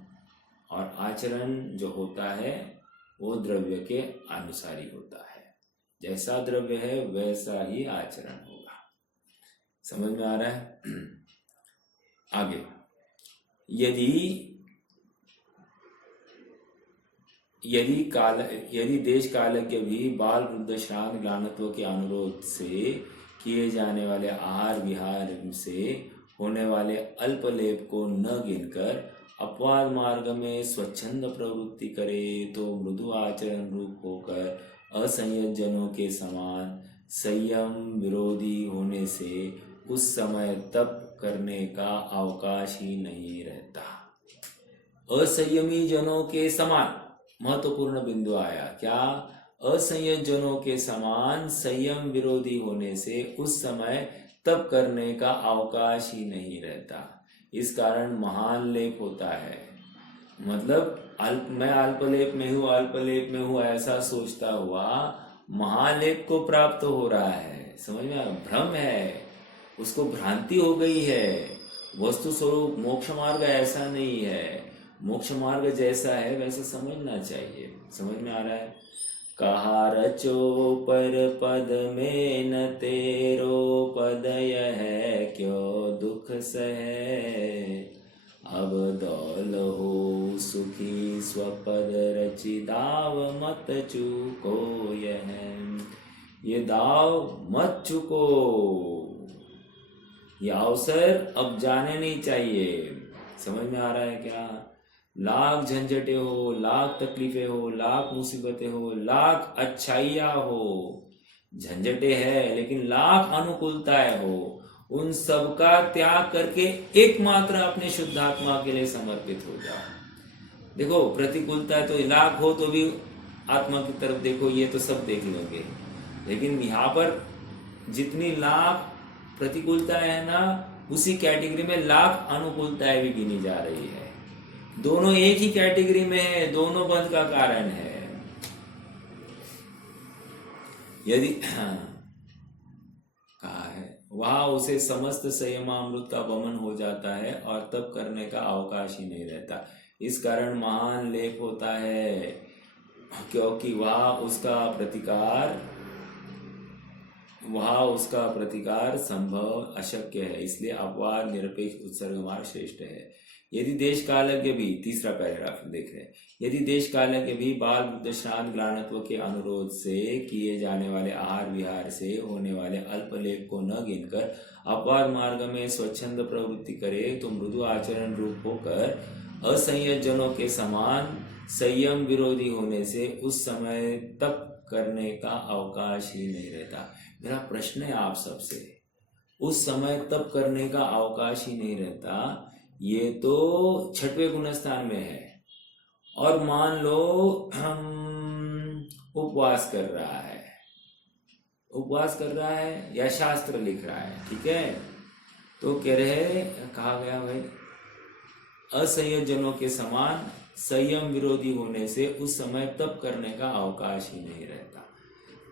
और आचरण जो होता है वो द्रव्य के अनुसारी होता है। जैसा द्रव्य है वैसा ही आचरण होगा। समझ में आ रहा है? आगे, यदि देश कालज्ञ भी बाल वृद्ध श्राद्ध ग्लानत्व के अनुरोध से किए जाने वाले आहार विहार से होने वाले अल्पलेप को न गिनकर अपवाद मार्ग में स्वच्छंद प्रवृत्ति करे तो मृदु आचरण रूप होकर असंयत जनों के समान संयम विरोधी होने से उस समय तप करने का अवकाश ही नहीं रहता। असंयमी जनों के समान महत्वपूर्ण बिंदु आया क्या? असंयत जनों के समान संयम विरोधी होने से उस समय तप करने का अवकाश ही नहीं रहता। इस कारण महान लेप होता है। मतलब मैं अल्पलेप में हूँ ऐसा सोचता हुआ महालेप को प्राप्त हो रहा है। समझ में? भ्रम है, उसको भ्रांति हो गई है। वस्तु स्वरूप मोक्ष मार्ग ऐसा नहीं है। मोक्ष मार्ग जैसा है वैसा समझना चाहिए। समझ में आ रहा है? कहा रचो पर पद में न तेरो पद यह है क्यों दुख सहे। अब दौल हो सुखी स्वपद रचि दाव मत चूको ये दाव मत चूको। ये अवसर अब जाने नहीं चाहिए। समझ में आ रहा है क्या? लाख झंझटें हो, लाख तकलीफें हो, लाख मुसीबतें हो, लाख अच्छाइयाँ हो, झंझटें है लेकिन लाख अनुकूलताएं हो, उन सब का त्याग करके एकमात्र अपने शुद्धात्मा के लिए समर्पित हो जाओ। देखो प्रतिकूलता तो लाख हो तो भी आत्मा की तरफ देखो, ये तो सब देख लोगे, लेकिन यहाँ पर जितनी लाख प्रतिकूलताएं है ना, उसी कैटेगरी में लाख अनुकूलताएं भी गिनी जा रही है। दोनों एक ही कैटेगरी में है, दोनों बंध का कारण है। यदि कहा है वहां उसे समस्त संयमामृत का वमन हो जाता है और तब करने का अवकाश ही नहीं रहता। इस कारण महान लेप होता है, क्योंकि वहां उसका प्रतिकार संभव अशक्य है। इसलिए अपवाद निरपेक्ष उत्सर्ग मार्ग श्रेष्ठ है। यदि देश कालज्ञ भी, तीसरा पैराग्राफ देख रहे हैं, यदि देश कालज्ञ भी बाल वृद्ध श्राद्ध ग्लानत्व के अनुरोध से किए जाने वाले आहार विहार से होने वाले अल्पलेप को न गिनकर अपवाद मार्ग में स्वच्छंद प्रवृत्ति करे तो मृदु आचरण रूप होकर असंयत जनों के समान संयम विरोधी होने से उस समय तप करने का अवकाश ही नहीं रहता। मेरा प्रश्न है आप सबसे, उस समय तप करने का अवकाश ही नहीं रहता, ये तो छठवें गुणस्थान में है। और मान लो हम उपवास कर रहा है या शास्त्र लिख रहा है, ठीक है, तो कह रहे कहा गया भाई असंयतजनों के समान संयम विरोधी होने से उस समय तप करने का अवकाश ही नहीं रहता।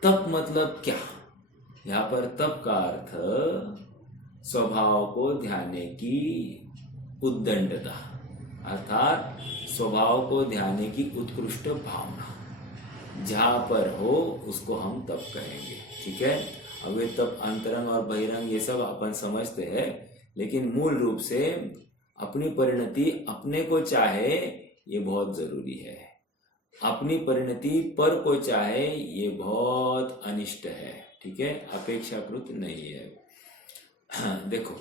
तप मतलब क्या? यहाँ पर तप का अर्थ स्वभाव को ध्याने की उद्दंडता, अर्थात स्वभाव को ध्याने की उत्कृष्ट भावना जहाँ पर हो उसको हम तप कहेंगे। ठीक है, अब ये तप अंतरंग और बहिरंग ये सब अपन समझते हैं, लेकिन मूल रूप से अपनी परिणति अपने को चाहे ये बहुत जरूरी है। अपनी परिणति पर को चाहे ये बहुत अनिष्ट है। ठीक है, अपेक्षाकृत नहीं है। देखो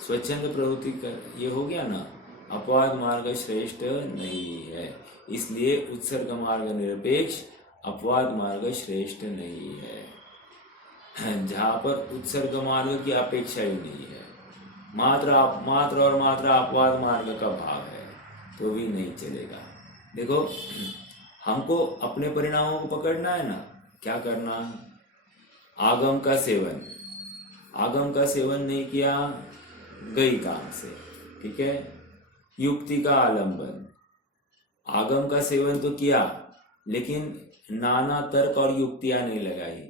स्वच्छंद प्रवृत्ति ये हो गया ना, अपवाद मार्ग श्रेष्ठ नहीं है, इसलिए उत्सर्ग मार्ग निरपेक्ष, अपवाद मार्ग श्रेष्ठ नहीं है। जहाँ पर उत्सर्ग मार्ग की अपेक्षा ही नहीं है, मात्र और मात्र अपवाद मार्ग का भाव है, तो भी नहीं चलेगा। देखो हमको अपने परिणामों को पकड़ना है ना, क्या करना? आगम का सेवन, आगम का सेवन नहीं किया गई काम से। ठीक है, युक्ति का आलंबन, आगम का सेवन तो किया लेकिन नाना तर्क और युक्तियां नहीं लगाई।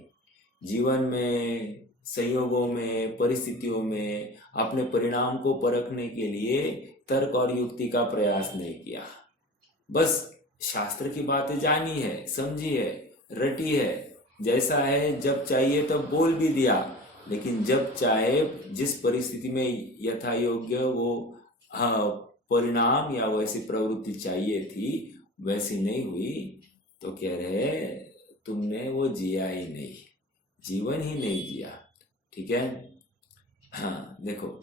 जीवन में, संयोगों में, परिस्थितियों में अपने परिणाम को परखने के लिए तर्क और युक्ति का प्रयास नहीं किया। बस शास्त्र की बातें जानी है, समझी है, रटी है, जैसा है जब चाहिए तब बोल भी दिया, लेकिन जब चाहे जिस परिस्थिति में यथा योग्य वो परिणाम या वैसी प्रवृत्ति चाहिए थी वैसी नहीं हुई, तो कह रहे तुमने वो जिया ही नहीं, जीवन ही नहीं जिया। ठीक है, हाँ देखो,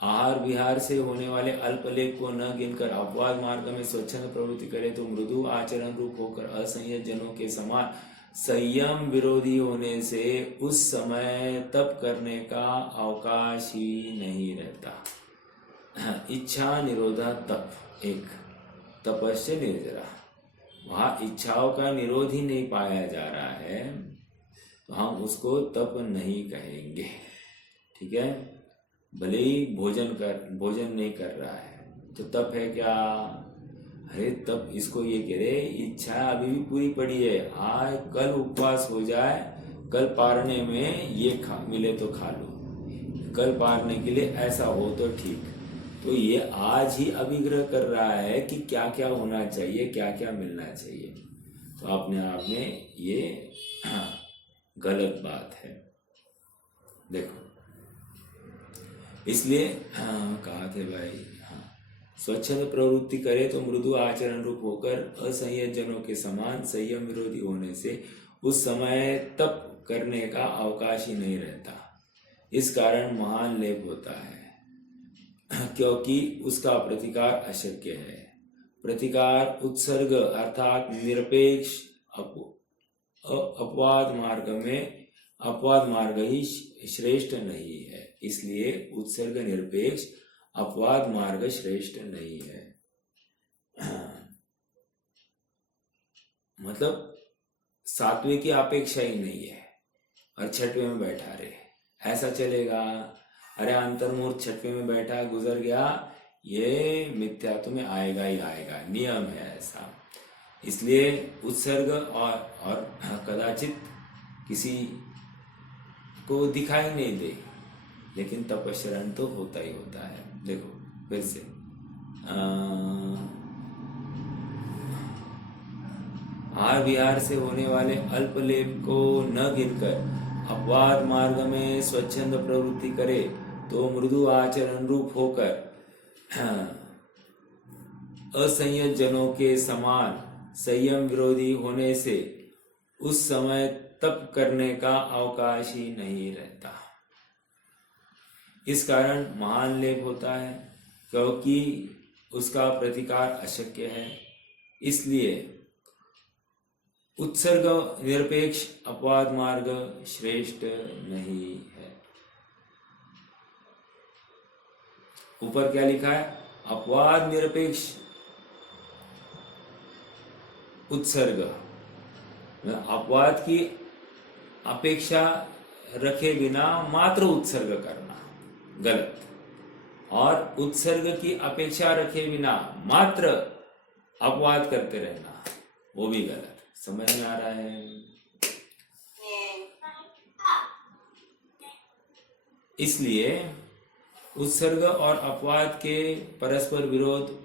आहार विहार से होने वाले अल्पलेप को न गिनकर अपवाद मार्ग में स्वच्छंद प्रवृत्ति करे तो मृदु आचरण रूप होकर असंयत जनों के समान संयम विरोधी होने से उस समय तप करने का अवकाश ही नहीं रहता। इच्छा निरोधा तप, एक तपस्य निर्जरा, वहाँ इच्छाओं का निरोध ही नहीं पाया जा रहा है, तो हम उसको तप नहीं कहेंगे। ठीक है, भले ही भोजन नहीं कर रहा है तो तप है क्या? अरे तब इसको ये कह रहे इच्छा अभी भी पूरी पड़ी है, आज कल उपवास हो जाए, कल पारने में ये मिले तो खा लो, कल पारने के लिए ऐसा हो तो ठीक। तो ये आज ही अभिग्रह कर रहा है कि क्या क्या होना चाहिए, क्या क्या मिलना चाहिए, तो अपने आप में ये गलत बात है। देखो इसलिए कहा थे भाई, स्वच्छंद प्रवृत्ति करे तो मृदु आचरण रूप होकर असंयत जनों के समान संयम विरोधी होने से उस समय तप करने का अवकाश ही नहीं रहता। इस कारण महान लेप होता है क्योंकि उसका प्रतिकार अशक्य है। प्रतिकार उत्सर्ग अर्थात निरपेक्ष अपवाद मार्ग ही श्रेष्ठ नहीं है, इसलिए उत्सर्ग निरपेक्ष अपवाद मार्ग श्रेष्ठ नहीं है। मतलब सातवें की अपेक्षा ही नहीं है और छठवें में बैठा रहे, ऐसा चलेगा? अरे अंतर्मुहूर्त छठवें में बैठा गुजर गया, ये मिथ्यात्व में आएगा ही आएगा, नियम है ऐसा। इसलिए उत्सर्ग और कदाचित किसी को दिखाई नहीं दे, लेकिन तपस्रण तो होता ही होता है। देखो फिर से आहार विहार से होने वाले अल्पलेप को न गिनकर अपवाद मार्ग में स्वच्छंद प्रवृत्ति करे तो मृदु आचरण रूप होकर असंयत जनों के समान संयम विरोधी होने से उस समय तप करने का अवकाश ही नहीं रहता। इस कारण महान लेप होता है क्योंकि उसका प्रतिकार अशक्य है, इसलिए उत्सर्ग निरपेक्ष अपवाद मार्ग श्रेष्ठ नहीं है। ऊपर क्या लिखा है? अपवाद निरपेक्ष उत्सर्ग, अपवाद की अपेक्षा रखे बिना मात्र उत्सर्ग करना गलत, और उत्सर्ग की अपेक्षा रखे बिना मात्र अपवाद करते रहना वो भी गलत। समझ में आ रहा है? इसलिए उत्सर्ग और अपवाद के परस्पर विरोध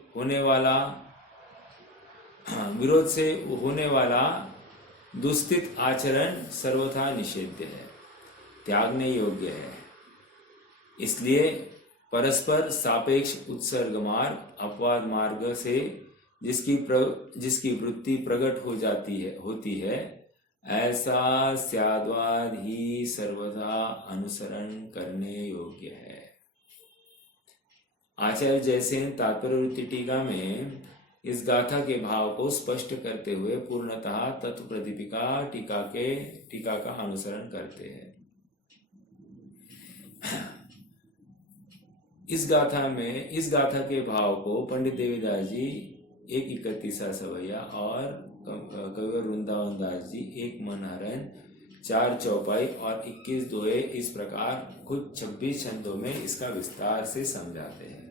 से होने वाला दुस्थित आचरण सर्वथा निषेध्य है, त्यागने योग्य है। इसलिए परस्पर सापेक्ष उत्सर्ग मार्ग अपवाद मार्ग से जिसकी वृत्ति प्रकट होती है ऐसा स्याद्वाद ही सर्वदा अनुसरण करने योग्य है। आचार्य जयसेन तात्पर्य वृत्ति टीका में इस गाथा के भाव को स्पष्ट करते हुए पूर्णतः तत्व प्रदीपिका टीका का अनुसरण करते हैं। इस गाथा के भाव को पंडित देवीदास जी 1:31 सवैया और कविवर वृंदावन दास जी 1 मनहरन 4 चौपाई और 21 दोहे इस प्रकार कुछ 26 छंदों में इसका विस्तार से समझाते हैं।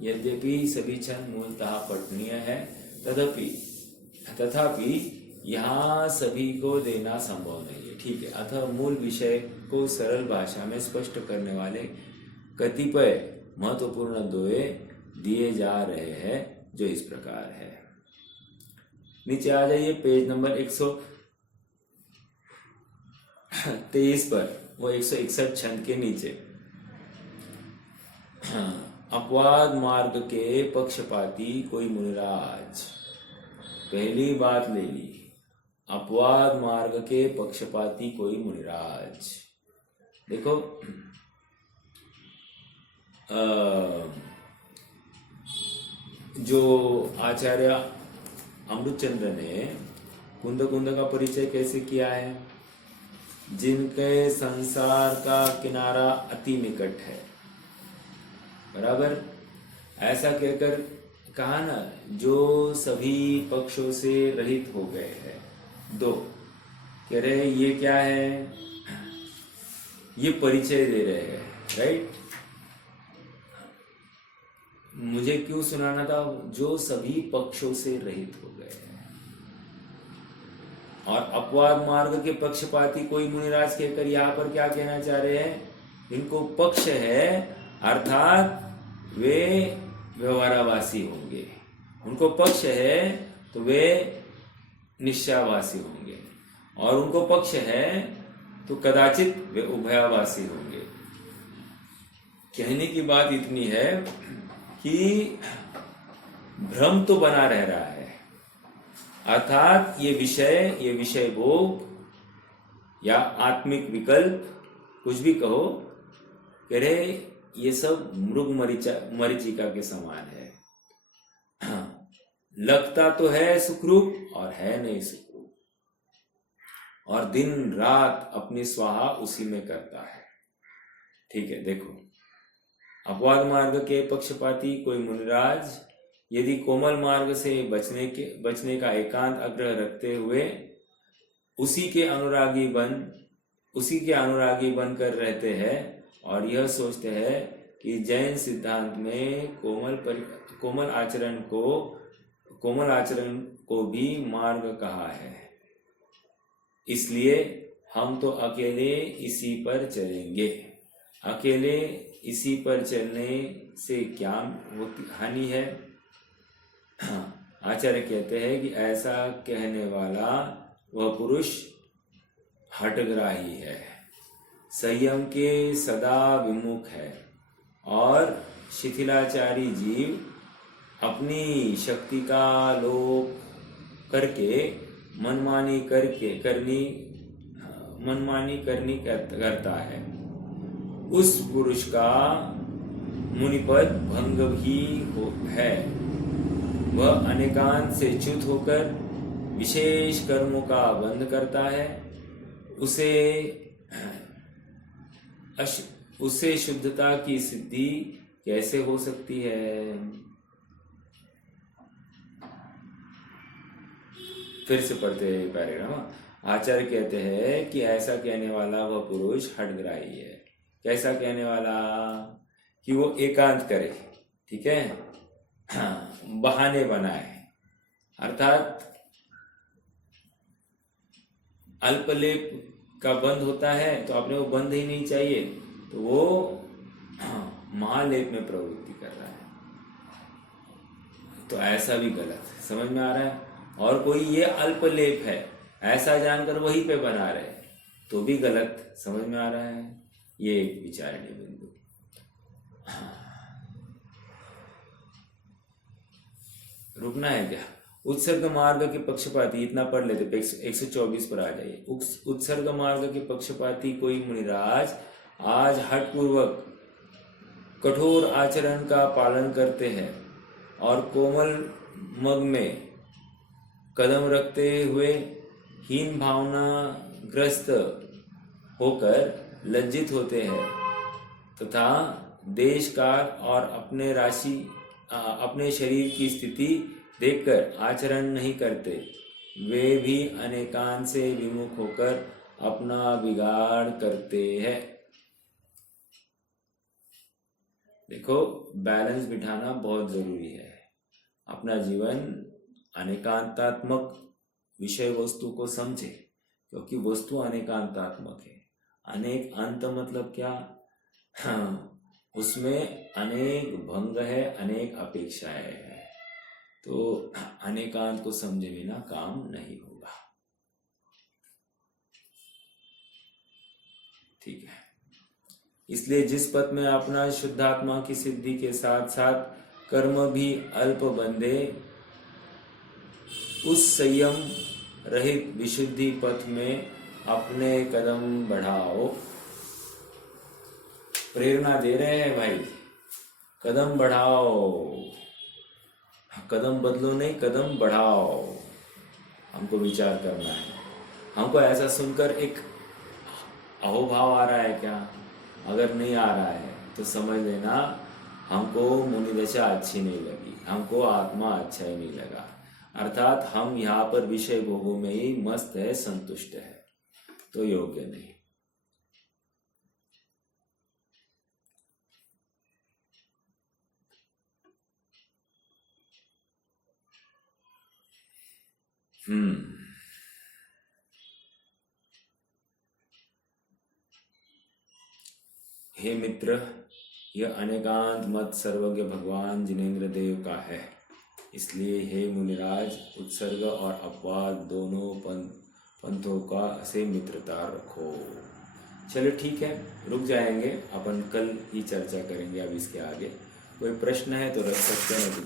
यद्यपि सभी छंद मूलतः पठनीय है, तथापि यहाँ सभी को देना संभव नहीं है। ठीक है, अतः मूल विषय को सरल भाषा में स्पष्ट करने वाले कतिपय महत्वपूर्ण दोहे दिए जा रहे हैं, जो इस प्रकार है। नीचे आ जाइए पेज नंबर 123 पर, वो 161 छंद के नीचे। अपवाद मार्ग के पक्षपाती कोई मुनिराज, पहली बात ले ली। अपवाद मार्ग के पक्षपाती कोई मुनिराज। देखो जो आचार्य अमृतचंद्र ने कुंद का परिचय कैसे किया है? जिनके संसार का किनारा अति निकट है, बराबर, ऐसा कहकर कहा ना, जो सभी पक्षों से रहित हो गए हैं। 2 कह रहे ये क्या है? ये परिचय दे रहे हैं, राइट? मुझे क्यों सुनाना था? जो सभी पक्षों से रहित हो गए हैं। और अपवाद मार्ग के पक्षपाती कोई मुनिराज कहकर यहाँ पर क्या कहना चाह रहे हैं? इनको पक्ष है, अर्थात वे व्यवहारावासी होंगे। उनको पक्ष है तो वे निश्चयावासी होंगे, और उनको पक्ष है तो कदाचित वे उभयावासी होंगे। कहने की बात इतनी है कि भ्रम तो बना रह रहा है, अर्थात ये विषय भोग या आत्मिक विकल्प, कुछ भी कहो, कह रहे ये सब मृग मरीचिका के समान है। लगता तो है सुखरूप और है नहीं सुखरूप, और दिन रात अपनी स्वाहा उसी में करता है। ठीक है, देखो, अपवाद मार्ग के पक्षपाती कोई मुनिराज यदि कोमल मार्ग से बचने का एकांत आग्रह रखते हुए उसी के अनुरागी बनकर रहते हैं और यह सोचते हैं कि जैन सिद्धांत में कोमल आचरण को भी मार्ग कहा है, इसलिए हम तो अकेले इसी पर चलेंगे। अकेले इसी पर चलने से क्या हानि है? आचार्य कहते हैं कि ऐसा कहने वाला वह पुरुष हठग्राही है, संयम के सदा विमुख है, और शिथिलाचारी जीव अपनी शक्ति का लोप करके मनमानी करता है। उस पुरुष का मुनिपद भंग भी है। वह अनेकांत से च्युत होकर विशेष कर्मों का बंध करता है। उससे शुद्धता की सिद्धि कैसे हो सकती है? फिर से पढ़ते पैराग्राफ। आचार्य कहते हैं कि ऐसा कहने वाला वह पुरुष हठग्राही है। कैसा कहने वाला? कि वो एकांत करे, ठीक है, हाँ, बहाने बनाए, अर्थात अल्पलेप का बंध होता है तो अपने को बंध ही नहीं चाहिए, तो वो महालेप में प्रवृत्ति कर रहा है, तो ऐसा भी गलत है। समझ में आ रहा है? और कोई ये अल्पलेप है ऐसा जानकर वहीं पे बना रहे तो भी गलत। समझ में आ रहा है? ये एक विचारणीय बिंदु। रुकना है क्या? उत्सर्ग मार्ग के पक्षपाती, इतना पढ़ लेते, 124 पर आ जाइए। उत्सर्ग मार्ग के पक्षपाती कोई मुनिराज आज हठपूर्वक कठोर आचरण का पालन करते हैं और कोमल मग में कदम रखते हुए हीन भावना ग्रस्त होकर लज्जित होते हैं तथा देश काल और अपने शरीर की स्थिति देखकर आचरण नहीं करते, वे भी अनेकांत से विमुख होकर अपना बिगाड़ करते हैं। देखो, बैलेंस बिठाना बहुत जरूरी है। अपना जीवन अनेकांतात्मक विषय वस्तु को समझे, क्योंकि वस्तु अनेकांतात्मक है। अनेक अंत मतलब क्या? हाँ, उसमें अनेक भंग है, अनेक अपेक्षाएं है, तो अनेकांत को समझे बिना काम नहीं होगा। ठीक है, इसलिए जिस पथ में अपना शुद्धात्मा की सिद्धि के साथ साथ कर्म भी अल्प बंधे, उस संयम रहित विशुद्धि पथ में अपने कदम बढ़ाओ। प्रेरणा दे रहे हैं भाई, कदम बढ़ाओ, कदम बदलो नहीं, कदम बढ़ाओ। हमको विचार करना है। हमको ऐसा सुनकर एक अहोभाव आ रहा है क्या? अगर नहीं आ रहा है तो समझ लेना हमको मुनिदशा अच्छी नहीं लगी, हमको आत्मा अच्छा ही नहीं लगा। अर्थात हम यहाँ पर विषय भोगों में ही मस्त है, संतुष्ट है, तो योग्य नहीं। हे मित्र, यह अनेकांत मत सर्वज्ञ भगवान जिनेन्द्र देव का है। इसलिए हे मुनिराज, उत्सर्ग और अपवाद दोनों पंथों का से मित्रता रखो। चलो ठीक है, रुक जाएंगे, अपन कल ही चर्चा करेंगे अब इसके आगे। कोई प्रश्न है तो रख सकते हैं, तो